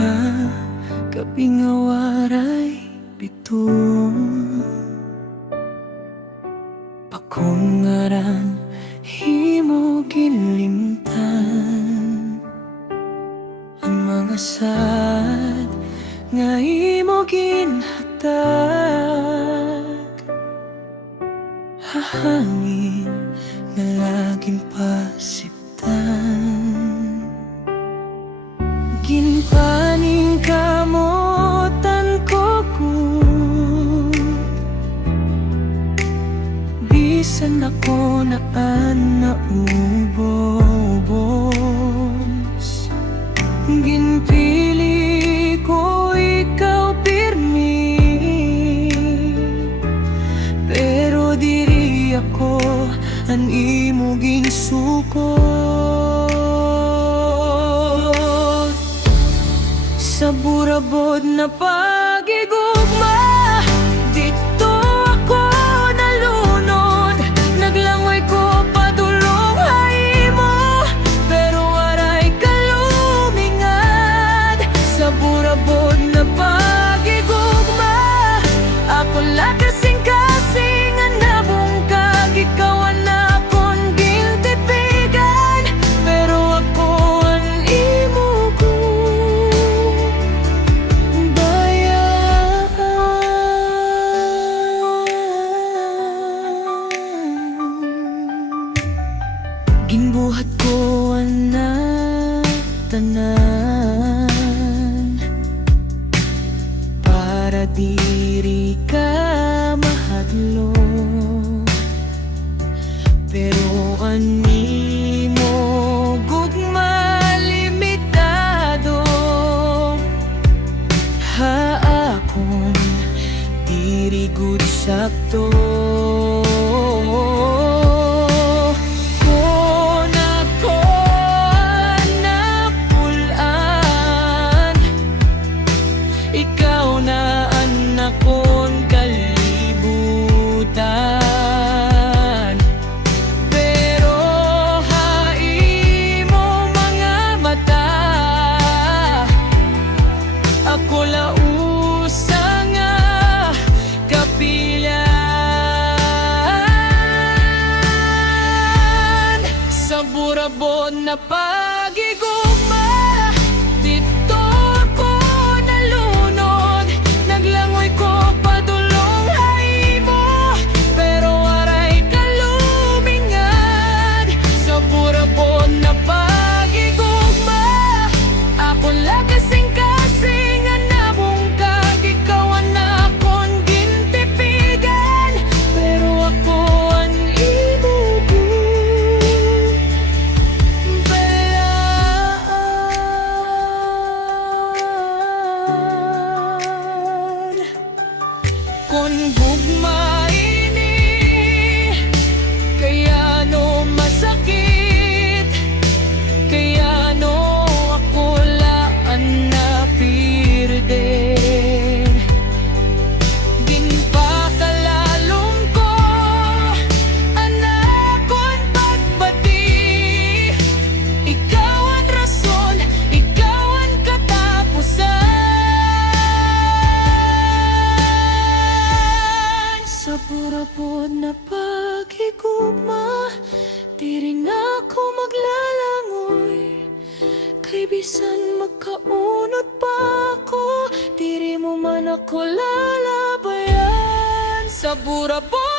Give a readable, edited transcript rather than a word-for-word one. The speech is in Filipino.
ka, gabing awaray bitung pakungaran himo gilimtan ang mga sad nga imo ginhatag, hahangin nga laging pasiptan. Ginpaning kamutan ko kung bisan ako na naubos. Ginpili ko ikaw pirmi, pero diri ako an imo ginsuko. Sa burabod na pagigugma, dito ako nalunod. Naglangoy ko padulong haymo, pero waray kalumingad. Sa burabod na pagigugma, ako la kasing-kasing ang nabungkag. Ikaw ang akong gintipigan, pero ako ang imo ginbuhat ko ang tanan para diri ka mahadlo, pero ani mo gud malimitado. Ha akong diri gud sakto. Ikaw na ang akong kalibutan, pero hai mo mga mata. Ako lausa nga kapilan. Sa burabod na pagigugma, dito ako nalunod. Naglangoy ko padulong haymo, pero waray kalumingad. Sa burabod na pagigugma, ako la kasing-kasing ang nabungkag. Ikaw ang akong gintipigan, pero ako ang imo kung gugma ini, kaya no masakit, kaya no ako laan na pirden. Din pa kalalong ko anakon pagbati. Ikaw ang rason, ikaw ang katapusan. Sa burabod na pagigugma, diri na ako maglalangoy. Kay bisan magkaunod pa ako, diri mo man ako lalabayan. Sa burabod